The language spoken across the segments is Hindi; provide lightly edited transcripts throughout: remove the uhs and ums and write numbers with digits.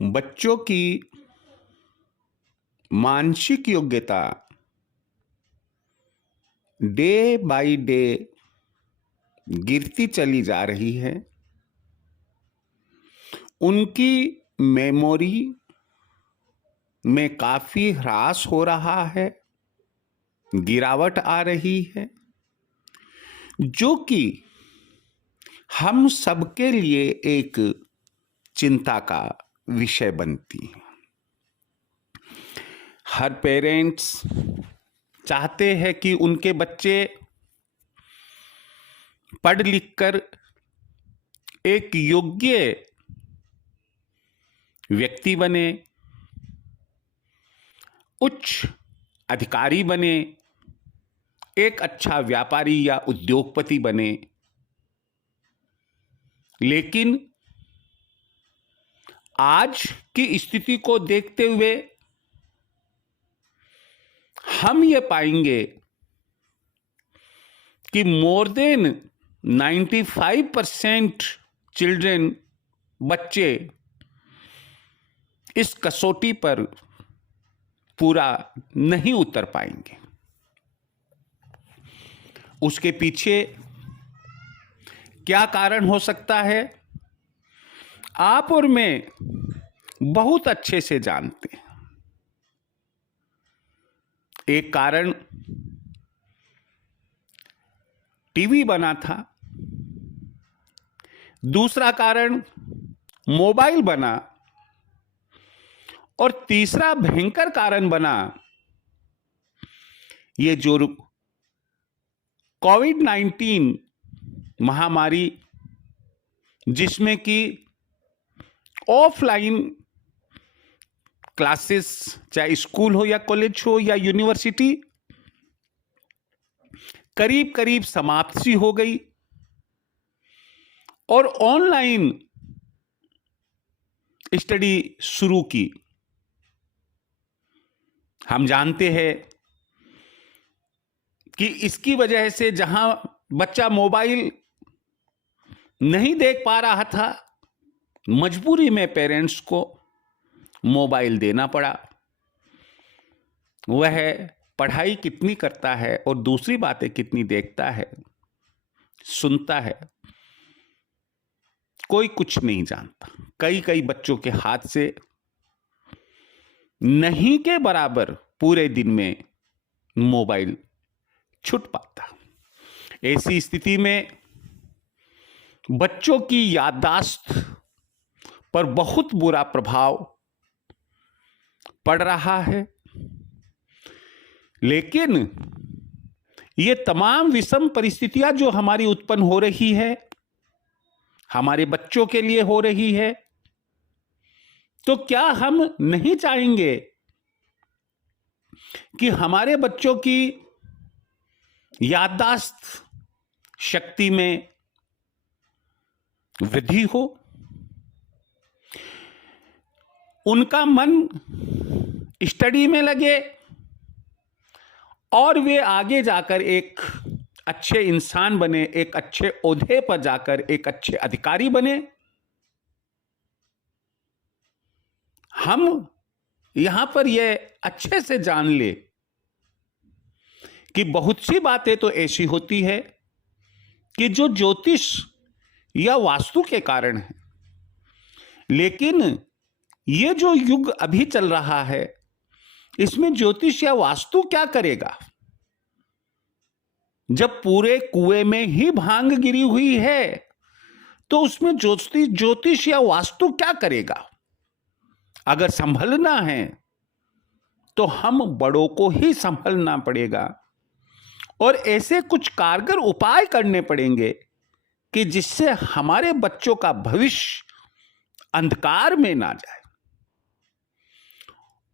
बच्चों की मानसिक योग्यता डे बाय डे गिरती चली जा रही है। उनकी मेमोरी में काफी ह्रास हो रहा है, गिरावट आ रही है, जो कि हम सबके लिए एक चिंता का विषय बनती है। हर पेरेंट्स चाहते हैं कि उनके बच्चे पढ़ लिख कर एक योग्य व्यक्ति बने, उच्च अधिकारी बने, एक अच्छा व्यापारी या उद्योगपति बने। लेकिन आज की स्थिति को देखते हुए हम ये पाएंगे कि मोर देन 95% चिल्ड्रन, बच्चे इस कसौटी पर पूरा नहीं उतर पाएंगे। उसके पीछे क्या कारण हो सकता है, आप और मैं बहुत अच्छे से जानते हैं। एक कारण टीवी बना था, दूसरा कारण मोबाइल बना, और तीसरा भयंकर कारण बना ये जो कोविड-19 महामारी, जिसमें कि ऑफलाइन क्लासेस, चाहे स्कूल हो या कॉलेज हो या यूनिवर्सिटी, करीब करीब समाप्ति हो गई और ऑनलाइन स्टडी शुरू की। हम जानते हैं कि इसकी वजह से जहां बच्चा मोबाइल नहीं देख पा रहा था, मजबूरी में पेरेंट्स को मोबाइल देना पड़ा। वह पढ़ाई कितनी करता है और दूसरी बातें कितनी देखता है, सुनता है, कोई कुछ नहीं जानता। कई कई बच्चों के हाथ से नहीं के बराबर पूरे दिन में मोबाइल छूट पाता। ऐसी स्थिति में बच्चों की याददाश्त पर बहुत बुरा प्रभाव पड़ रहा है। लेकिन ये तमाम विषम परिस्थितियां जो हमारी उत्पन्न हो रही है, हमारे बच्चों के लिए हो रही है, तो क्या हम नहीं चाहेंगे कि हमारे बच्चों की याददाश्त शक्ति में वृद्धि हो, उनका मन स्टडी में लगे और वे आगे जाकर एक अच्छे इंसान बने, एक अच्छे ओहदे पर जाकर एक अच्छे अधिकारी बने। हम यहां पर यह अच्छे से जान ले कि बहुत सी बातें तो ऐसी होती है कि जो ज्योतिष या वास्तु के कारण है, लेकिन ये जो युग अभी चल रहा है, इसमें ज्योतिष या वास्तु क्या करेगा? जब पूरे कुएं में ही भांग गिरी हुई है, तो उसमें ज्योतिष या वास्तु क्या करेगा? अगर संभलना है तो हम बड़ों को ही संभलना पड़ेगा और ऐसे कुछ कारगर उपाय करने पड़ेंगे कि जिससे हमारे बच्चों का भविष्य अंधकार में ना जाए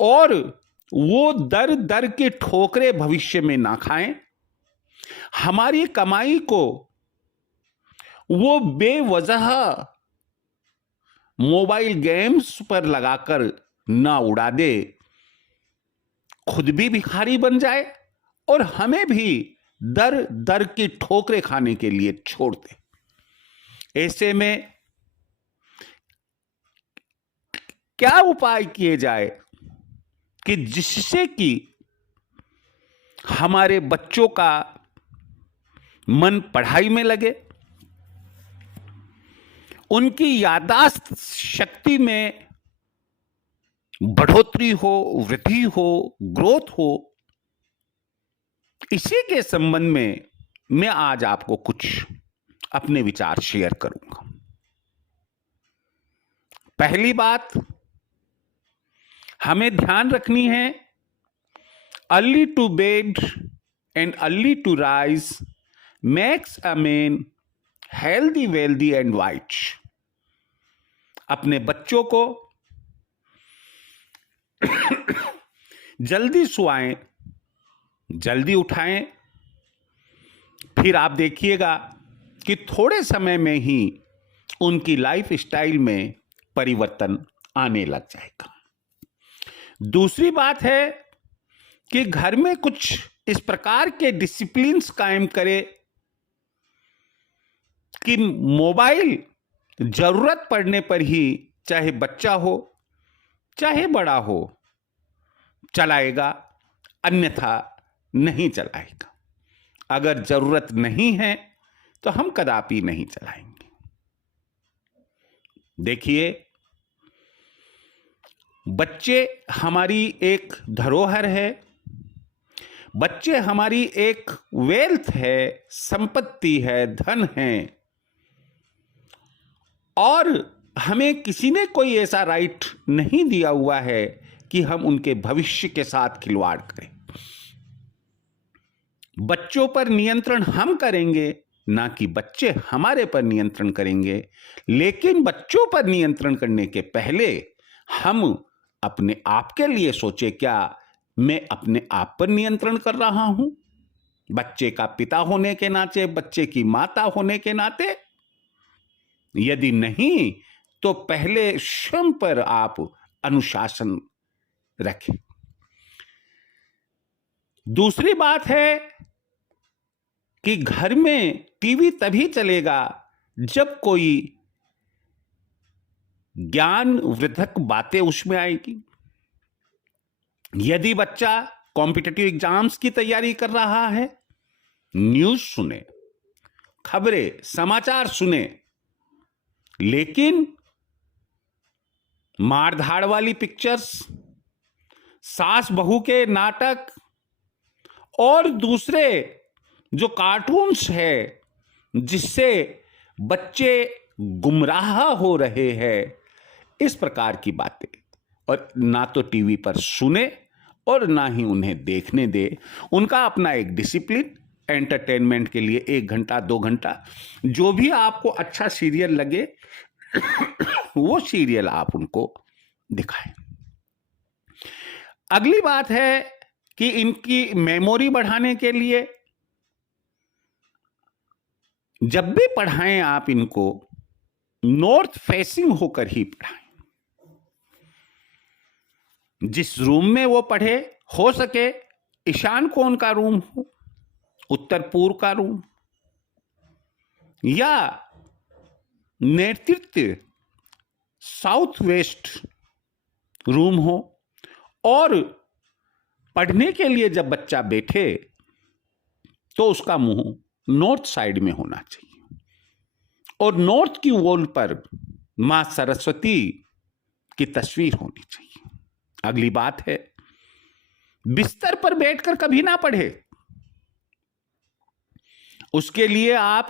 और वो दर दर के ठोकरे भविष्य में ना खाएं। हमारी कमाई को वो बेवजह मोबाइल गेम्स पर लगाकर ना उड़ा दे, खुद भी भिखारी बन जाए और हमें भी दर दर की ठोकरें खाने के लिए छोड़ दे। ऐसे में क्या उपाय किए जाए कि जिससे कि हमारे बच्चों का मन पढ़ाई में लगे, उनकी याददाश्त शक्ति में बढ़ोतरी हो, वृद्धि हो, ग्रोथ हो। इसी के संबंध में मैं आज आपको कुछ अपने विचार शेयर करूंगा। पहली बात हमें ध्यान रखनी है, early to bed and early to rise makes a man healthy, wealthy and wise. अपने बच्चों को जल्दी सुआएं, जल्दी उठाएं, फिर आप देखिएगा कि थोड़े समय में ही उनकी लाइफ स्टाइल में परिवर्तन आने लग जाएगा। दूसरी बात है कि घर में कुछ इस प्रकार के डिसिप्लिन्स कायम करें कि मोबाइल जरूरत पड़ने पर ही, चाहे बच्चा हो चाहे बड़ा हो, चलाएगा, अन्यथा नहीं चलाएगा। अगर जरूरत नहीं है तो हम कदापि नहीं चलाएंगे। देखिए, बच्चे हमारी एक धरोहर है, बच्चे हमारी एक वेल्थ है, संपत्ति है, धन है, और हमें किसी ने कोई ऐसा राइट नहीं दिया हुआ है कि हम उनके भविष्य के साथ खिलवाड़ करें। बच्चों पर नियंत्रण हम करेंगे, ना कि बच्चे हमारे पर नियंत्रण करेंगे। लेकिन बच्चों पर नियंत्रण करने के पहले हम अपने आप के लिए सोचे, क्या मैं अपने आप पर नियंत्रण कर रहा हूं? बच्चे का पिता होने के नाते, बच्चे की माता होने के नाते। यदि नहीं तो पहले स्वयं पर आप अनुशासन रखें। दूसरी बात है कि घर में टीवी तभी चलेगा जब कोई ज्ञानवर्धक बातें उसमें आएगी। यदि बच्चा कॉम्पिटिटिव एग्जाम्स की तैयारी कर रहा है, न्यूज सुने, खबरें, समाचार सुने, लेकिन मारधाड़ वाली पिक्चर्स, सास बहू के नाटक और दूसरे जो कार्टून्स है जिससे बच्चे गुमराह हो रहे हैं, इस प्रकार की बातें और ना तो टीवी पर सुने और ना ही उन्हें देखने दे। उनका अपना एक डिसिप्लिन, एंटरटेनमेंट के लिए 1 घंटा 2 घंटा जो भी आपको अच्छा सीरियल लगे वो सीरियल आप उनको दिखाएं। अगली बात है कि इनकी मेमोरी बढ़ाने के लिए जब भी पढ़ाएं आप इनको नॉर्थ फेसिंग होकर ही पढ़ाएं। जिस रूम में वो पढ़े, हो सके ईशान कोण का रूम हो, उत्तर पूर्व का रूम, या नेतृत्व साउथ वेस्ट रूम हो। और पढ़ने के लिए जब बच्चा बैठे तो उसका मुंह नॉर्थ साइड में होना चाहिए और नॉर्थ की वॉल पर मां सरस्वती की तस्वीर होनी चाहिए। अगली बात है, बिस्तर पर बैठकर कभी ना पढ़े। उसके लिए आप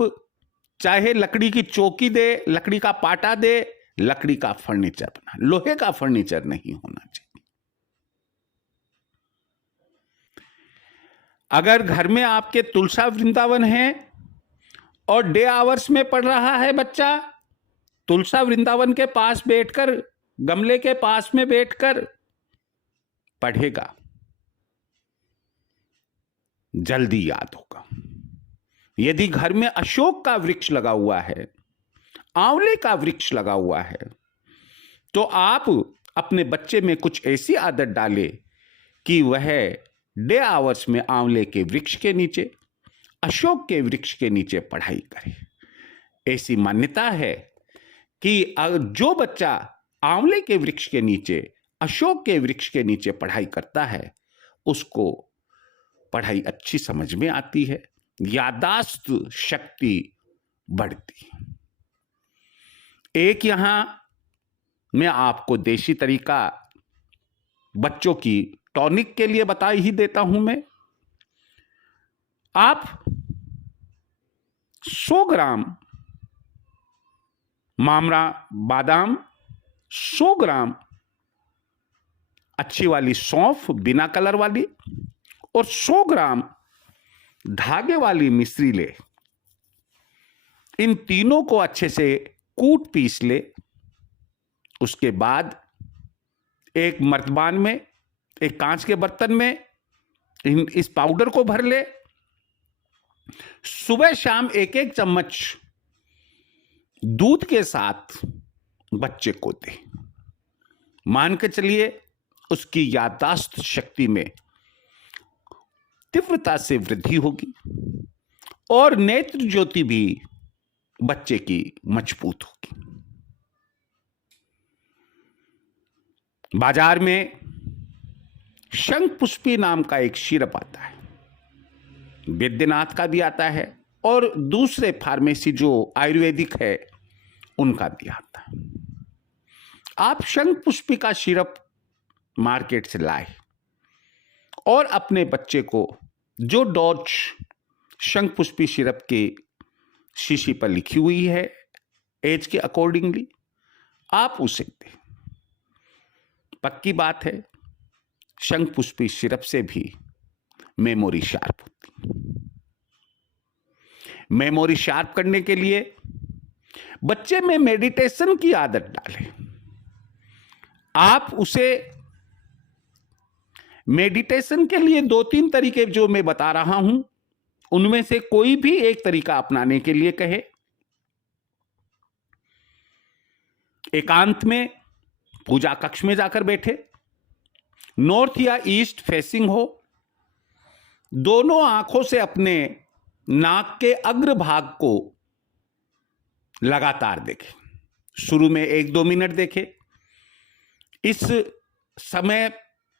चाहे लकड़ी की चौकी दे, लकड़ी का पाटा दे, लकड़ी का फर्नीचर बना, लोहे का फर्नीचर नहीं होना चाहिए। अगर घर में आपके तुलसा वृंदावन है और डे आवर्स में पढ़ रहा है बच्चा, तुलसा वृंदावन के पास बैठकर, गमले के पास में बैठकर पढ़ेगा, जल्दी याद होगा। यदि घर में अशोक का वृक्ष लगा हुआ है, आंवले का वृक्ष लगा हुआ है, तो आप अपने बच्चे में कुछ ऐसी आदत डालें कि वह डे आवर्स में आंवले के वृक्ष के नीचे, अशोक के वृक्ष के नीचे पढ़ाई करे। ऐसी मान्यता है कि जो बच्चा आंवले के वृक्ष के नीचे, अशोक के वृक्ष के नीचे पढ़ाई करता है, उसको पढ़ाई अच्छी समझ में आती है, याददाश्त शक्ति बढ़ती है। एक यहां मैं आपको देसी तरीका बच्चों की टॉनिक के लिए बता ही देता हूं मैं। आप 100 ग्राम मामरा बादाम, 100 ग्राम अच्छी वाली सौंफ बिना कलर वाली और 100 ग्राम धागे वाली मिश्री ले। इन तीनों को अच्छे से कूट पीस ले। उसके बाद एक मर्तबान में, एक कांच के बर्तन में इस पाउडर को भर ले। सुबह शाम एक एक चम्मच दूध के साथ बच्चे को दे। मान के चलिए उसकी याददाश्त शक्ति में तीव्रता से वृद्धि होगी और नेत्र ज्योति भी बच्चे की मजबूत होगी। बाजार में शंख पुष्पी नाम का एक सिरप आता है, वैद्यनाथ का भी आता है और दूसरे फार्मेसी जो आयुर्वेदिक है उनका भी आता है। आप शंख पुष्पी का सिरप मार्केट से लाए और अपने बच्चे को जो डोज शंख पुष्पी सिरप की शीशी पर लिखी हुई है एज के अकॉर्डिंगली आप उसे दें। पक्की बात है, शंख पुष्पी सिरप से भी मेमोरी शार्प होती। मेमोरी शार्प करने के लिए बच्चे में मेडिटेशन की आदत डालें। आप उसे मेडिटेशन के लिए 2-3 तरीके जो मैं बता रहा हूं उनमें से कोई भी एक तरीका अपनाने के लिए कहे। एकांत में पूजा कक्ष में जाकर बैठे, नॉर्थ या ईस्ट फेसिंग हो, दोनों आंखों से अपने नाक के अग्रभाग को लगातार देखें। शुरू में 1-2 मिनट देखें। इस समय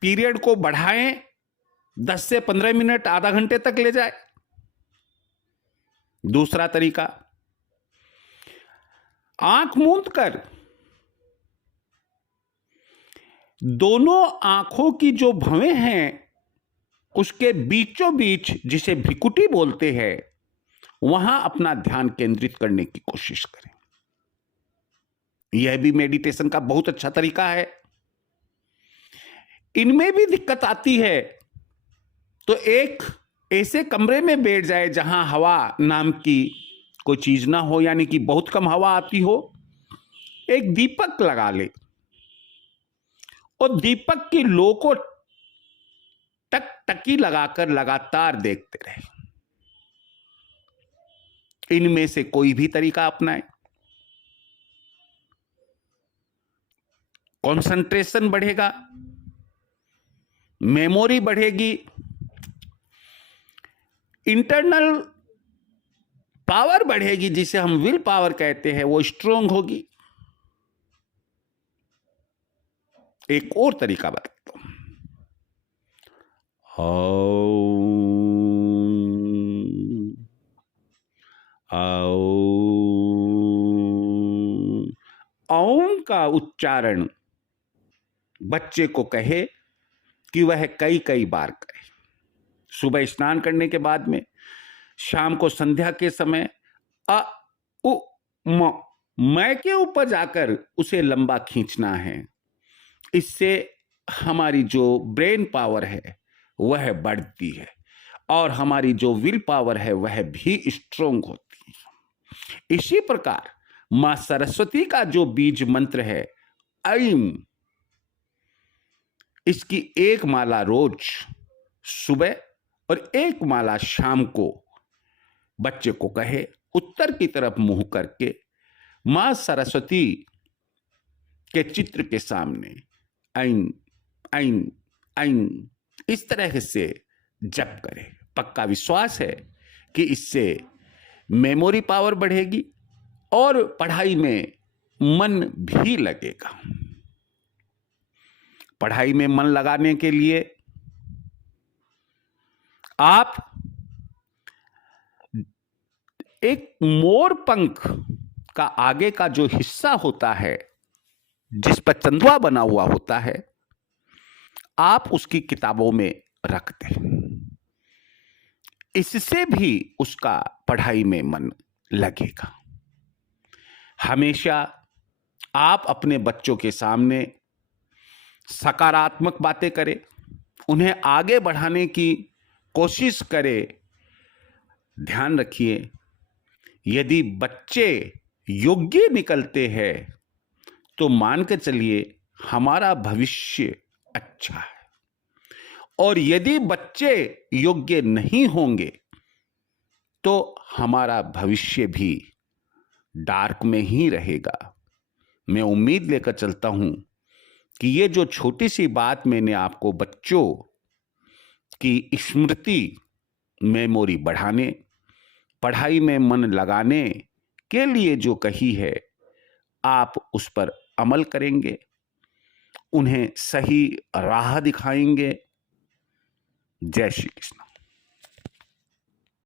पीरियड को बढ़ाएं, 10 से 15 मिनट, आधा घंटे तक ले जाए। दूसरा तरीका, आंख मूंद कर दोनों आंखों की जो भवें हैं उसके बीचों बीच, जिसे भ्रिकुटी बोलते हैं, वहां अपना ध्यान केंद्रित करने की कोशिश करें। यह भी मेडिटेशन का बहुत अच्छा तरीका है। इनमें भी दिक्कत आती है तो एक ऐसे कमरे में बैठ जाए जहां हवा नाम की कोई चीज ना हो, यानी कि बहुत कम हवा आती हो। एक दीपक लगा ले और दीपक की लो को टकटकी लगाकर लगातार देखते रहे। इनमें से कोई भी तरीका अपनाएं। कंसंट्रेशन बढ़ेगा, मेमोरी बढ़ेगी, इंटरनल पावर बढ़ेगी, जिसे हम विल पावर कहते हैं, वो स्ट्रोंग होगी। एक और तरीका बताता हूं। ओम का उच्चारण बच्चे को कहे कि वह कई कई बार करे। सुबह स्नान करने के बाद में, शाम को संध्या के समय अ उ म मैं के ऊपर जाकर उसे लंबा खींचना है। इससे हमारी जो ब्रेन पावर है वह बढ़ती है और हमारी जो विल पावर है वह भी स्ट्रोंग होती है। इसी प्रकार मां सरस्वती का जो बीज मंत्र है ऐम, इसकी एक माला रोज सुबह और एक माला शाम को बच्चे को कहे, उत्तर की तरफ मुंह करके मां सरस्वती के चित्र के सामने ऐन ऐन ऐन इस तरह से जप करे। पक्का विश्वास है कि इससे मेमोरी पावर बढ़ेगी और पढ़ाई में मन भी लगेगा। पढ़ाई में मन लगाने के लिए आप एक मोर पंख का आगे का जो हिस्सा होता है, जिस पर चंदवा बना हुआ होता है, आप उसकी किताबों में रख दें। इससे भी उसका पढ़ाई में मन लगेगा। हमेशा आप अपने बच्चों के सामने सकारात्मक बातें करें, उन्हें आगे बढ़ाने की कोशिश करें। ध्यान रखिए, यदि बच्चे योग्य निकलते हैं तो मान के चलिए हमारा भविष्य अच्छा है, और यदि बच्चे योग्य नहीं होंगे तो हमारा भविष्य भी डार्क में ही रहेगा। मैं उम्मीद लेकर चलता हूं कि ये जो छोटी सी बात मैंने आपको बच्चों की स्मृति, मेमोरी बढ़ाने, पढ़ाई में मन लगाने के लिए जो कही है, आप उस पर अमल करेंगे, उन्हें सही राह दिखाएंगे। जय श्री कृष्ण।